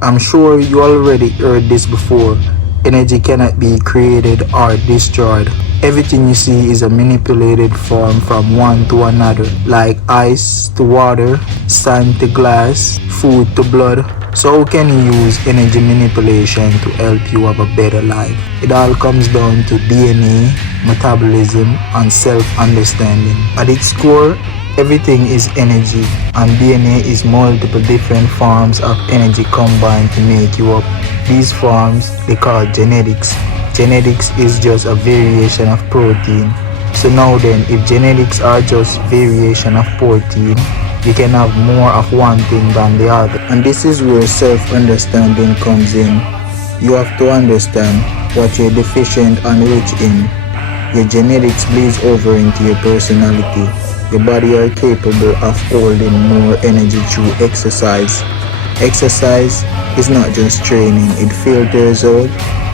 I'm sure you already heard this before. Energy cannot be created or destroyed. Everything you see is a manipulated form from one to another, like ice to water, sand to glass, food to blood. So how can you use energy manipulation to help you have a better life? It all comes down to DNA, metabolism, and self-understanding. At its core, everything is energy, and DNA is multiple different forms of energy combined to make you up. These forms they call genetics. Genetics is just a variation of protein. So now then, if genetics are just variation of protein, you can have more of one thing than the other. And this is where self-understanding comes in. You have to understand what you're deficient and rich in. Your genetics bleeds over into your personality. Your body are capable of holding more energy through exercise. Exercise is not just training, it filters out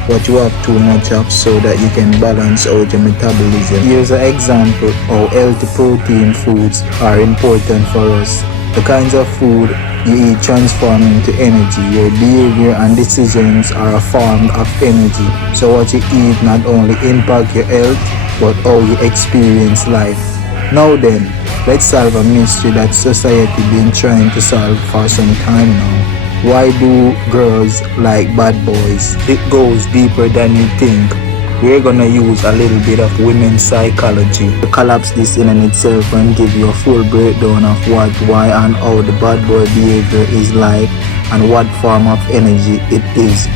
what you have too much of so that you can balance out your metabolism. Here's an example how healthy protein foods are important for us. The kinds of food you eat transform into energy. Your behavior and decisions are a form of energy. So what you eat not only impact your health, but how you experience life. Now then, let's solve a mystery that society been trying to solve for some time now. Why do girls like bad boys? It goes deeper than you think. We're gonna use a little bit of women's psychology to collapse this in itself and give you a full breakdown of what, why, and how the bad boy behavior is like and what form of energy it is.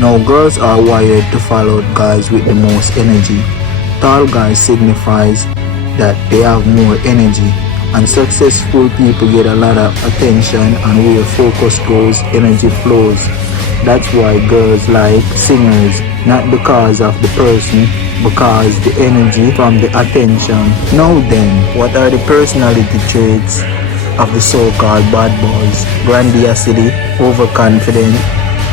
Now, girls are wired to follow guys with the most energy. Tall guys signifies that they have more energy, and successful people get a lot of attention, and where focus goes, energy flows. That's why girls like singers, not because of the person, because the energy from the attention. Now then, what are the personality traits of the so-called bad boys? Grandiosity, overconfident,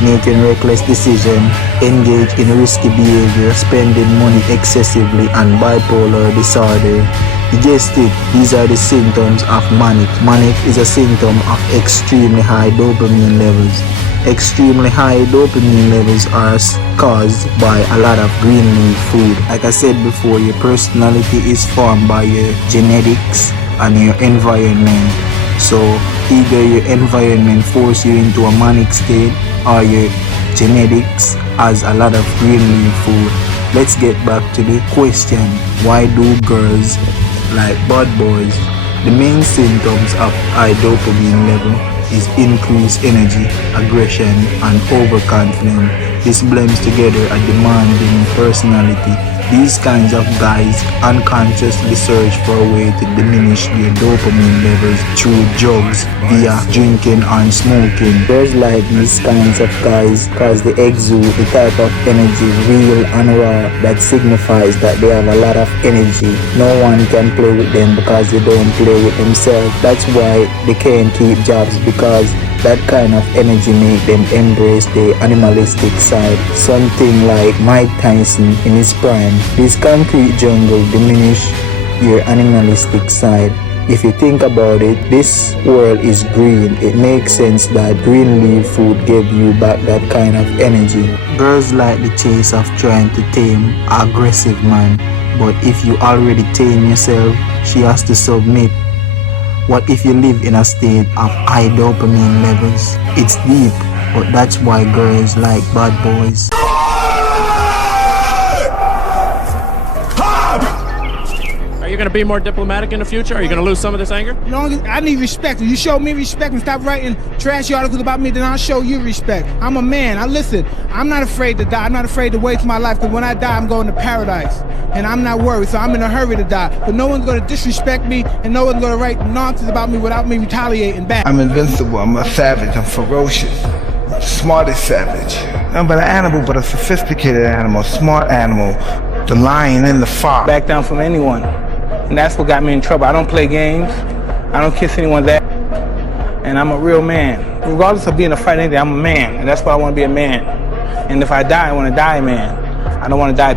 making reckless decisions, engage in risky behavior, spending money excessively, and bipolar disorder. You guessed it, these are the symptoms of manic. Manic is a symptom of extremely high dopamine levels. Extremely high dopamine levels are caused by a lot of green leaf food. Like I said before, your personality is formed by your genetics and your environment. So either your environment force you into a manic state or your genetics has a lot of green leaf food. Let's get back to the question, why do girls like bad boys? The main symptoms of high dopamine level is increased energy, aggression, and overconfidence. This blends together a demanding personality. These kinds of guys unconsciously search for a way to diminish their dopamine levels through drugs, via drinking and smoking. Girls like these kinds of guys because they exude the type of energy, real and raw, that signifies that they have a lot of energy. No one can play with them because they don't play with themselves. That's why they can't keep jobs, because that kind of energy make them embrace the animalistic side. Something like Mike Tyson in his prime. This concrete jungle diminish your animalistic side. If you think about it, this world is green. It makes sense that green leaf food gave you back that kind of energy. Girls like the chase of trying to tame an aggressive man. But if you already tame yourself, she has to submit. What if you live in a state of high dopamine levels? It's deep, but that's why girls like bad boys. Are you going to be more diplomatic in the future? Are you going to lose some of this anger? I need respect. If you show me respect and stop writing trashy articles about me, then I'll show you respect. I'm a man. Listen, I'm not afraid to die. I'm not afraid to waste my life, because when I die, I'm going to paradise. And I'm not worried, so I'm in a hurry to die. But no one's going to disrespect me, and no one's going to write nonsense about me without me retaliating back. I'm invincible. I'm a savage. I'm ferocious. I'm the smartest savage. I'm but an animal, but a sophisticated animal, smart animal. The lion in the fox. Back down from anyone. And that's what got me in trouble. I don't play games. I don't kiss anyone's ass. And I'm a real man. Regardless of being a fight anything, I'm a man. And that's why I want to be a man. And if I die, I want to die a man. I don't want to die